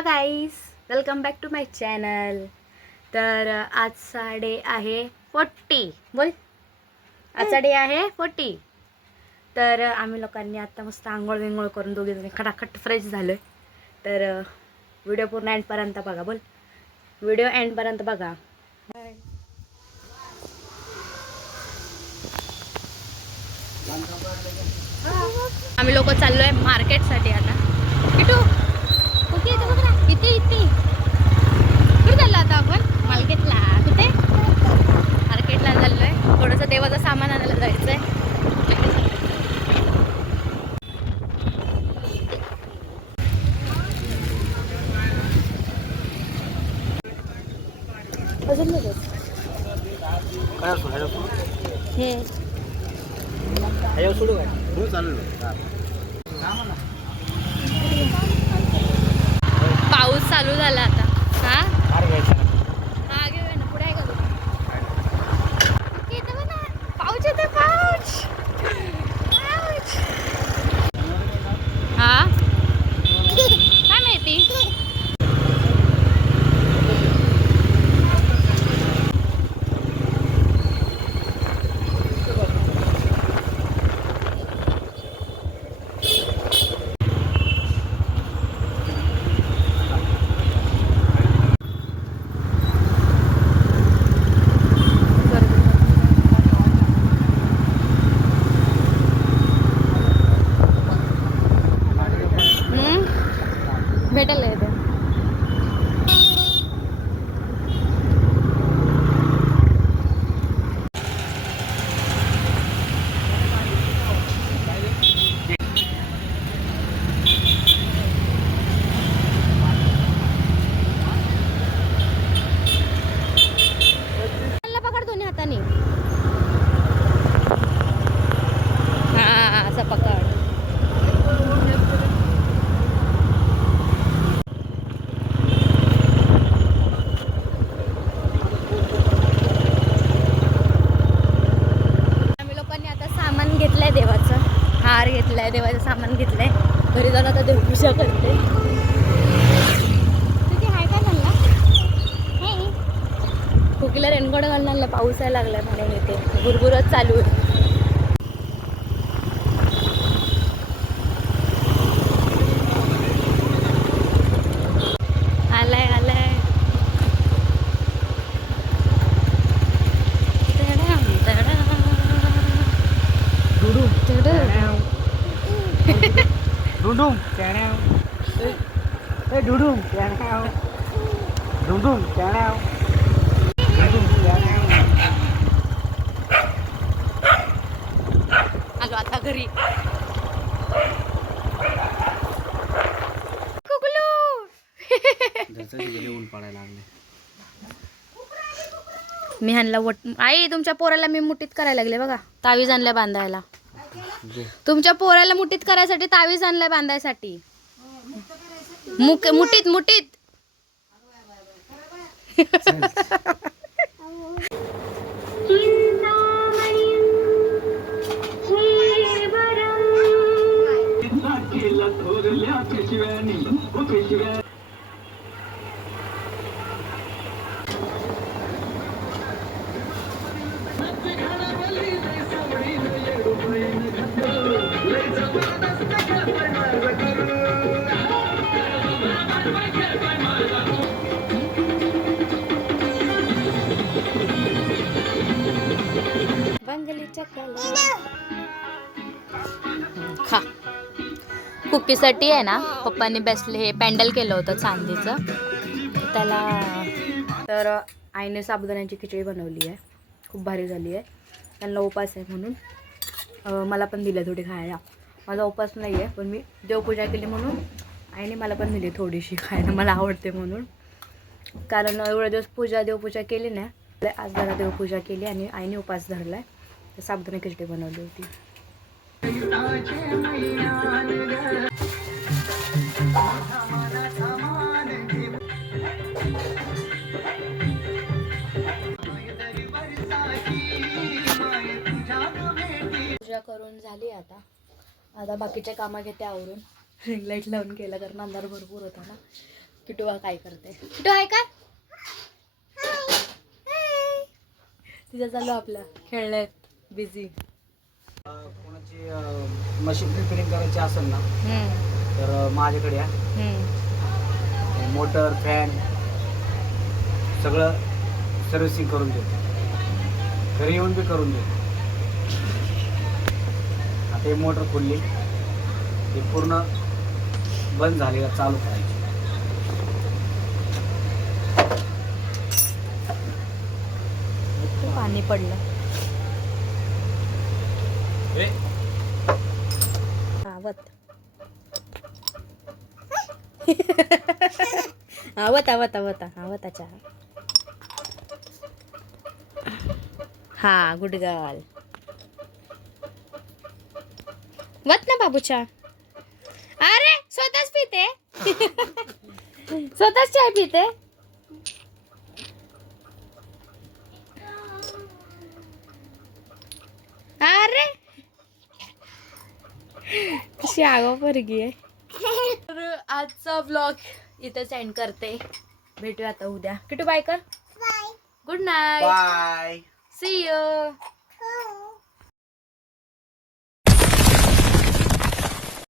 Hello guys, welcome back to my channel. तर आजचा day आहे 40. बोल, आजचा डे आहे 40. तर आम्ही लोकांनी आता मस्त आंघोळ विंघोळ करून दोघीजणी खटाखट फ्रेश झालो आहे. तर व्हिडिओ पूर्ण एंडपर्यंत बघा. बोल, व्हिडिओ एंडपर्यंत बघा. आम्ही लोक चाललो आहे मार्केटसाठी आता. किटू कुठे येते बघ ना, इथे इथे कुठे चाललो आता आपण? मार्केटला. कुठे? मार्केटला चाललो आहे. थोडंसं देवाचं सामान आणायला जायचं आहे. अजून नाही पाऊस चालू झाला आता. हा हा घेऊया ना. पुढे आहे का तुला? पाऊस येते. पाऊस हा काय माहिती. भेटायला येते. पकड दोन्ही हाताने. हा असं पकड. घेतलंय देवाचं, हार घेतलाय, देवाचं सामान घेतलंय. घरी जाऊन आता देवपूजा करते. तिथे हाय काय म्हणला? खुकीला रेनकोट घालून आणलं. पाऊस यायला लागलाय म्हणून इथे भुरभुरच चालू आहे. आलाय आलाय. Dudung, channel. Hey, dudung, channel. Dudung, channel. Dudung, channel. आलो आता घरी. कुकलू ऊन पडायला लागले. मी ह्यांना आई तुमच्या पोराला मी मुठीत करायला लागले बघा. तावीज आणलाय बांधायला. तुमच्या पोराला मुठीत करायसाठी तावीज आणलाय बांधायसाठी. मुठीत मुठीत. खा. कुकीसाठी आहे ना पप्पांनी बेसले हे पॅन्डल केलं होतं चांदीचं त्याला. तर आईने साबुदाण्याची खिचडी बनवली आहे. खूप भारी झाली आहे. त्यांना उपास आहे म्हणून मला पण दिलं थोडी खायला. माझा उपास नाही आहे पण मी देवपूजा केली म्हणून आईने मला पण दिली थोडीशी खायला. मला आवडते म्हणून. कारण एवढे दिवस देवपूजा केली ना. आज जरा देवपूजा केली आणि आईने उपास धरला आहे. तर साबुदाणा खिचडी बनवली होती. पूजा करून झाली आता बाकीच्या कामं घेते आवरून. रिंग लाईट लावून केला कारण अंधार भरपूर होता ना. किटू काय करते किटू आहे का तिथं चालू आपलं खेळण्यात बिझी. कोणाची मशीन रिपेअरिंग करायची असेल ना तर माझ्याकडे या. मोटर फॅन सगळं सर्व्हिसिंग करून देतो. घरी येऊन बी करून देतो. आता ही मोटर खोलली ते पूर्ण बंद झाली का चालू करायची. पाणी पडलं. आवत आवत आवत आवत आवताच्या. हा गुड गर्ल. वत ना बाबूच्या. अरे स्वतःच पिते स्वतःच चाय पिते. अरे कशी आगाऊ पोरगी आहे. तर आजचा ब्लॉग इथंच एंड करते. भेटूया आता उद्या. किटू बाय कर. Good night. Bye. See you.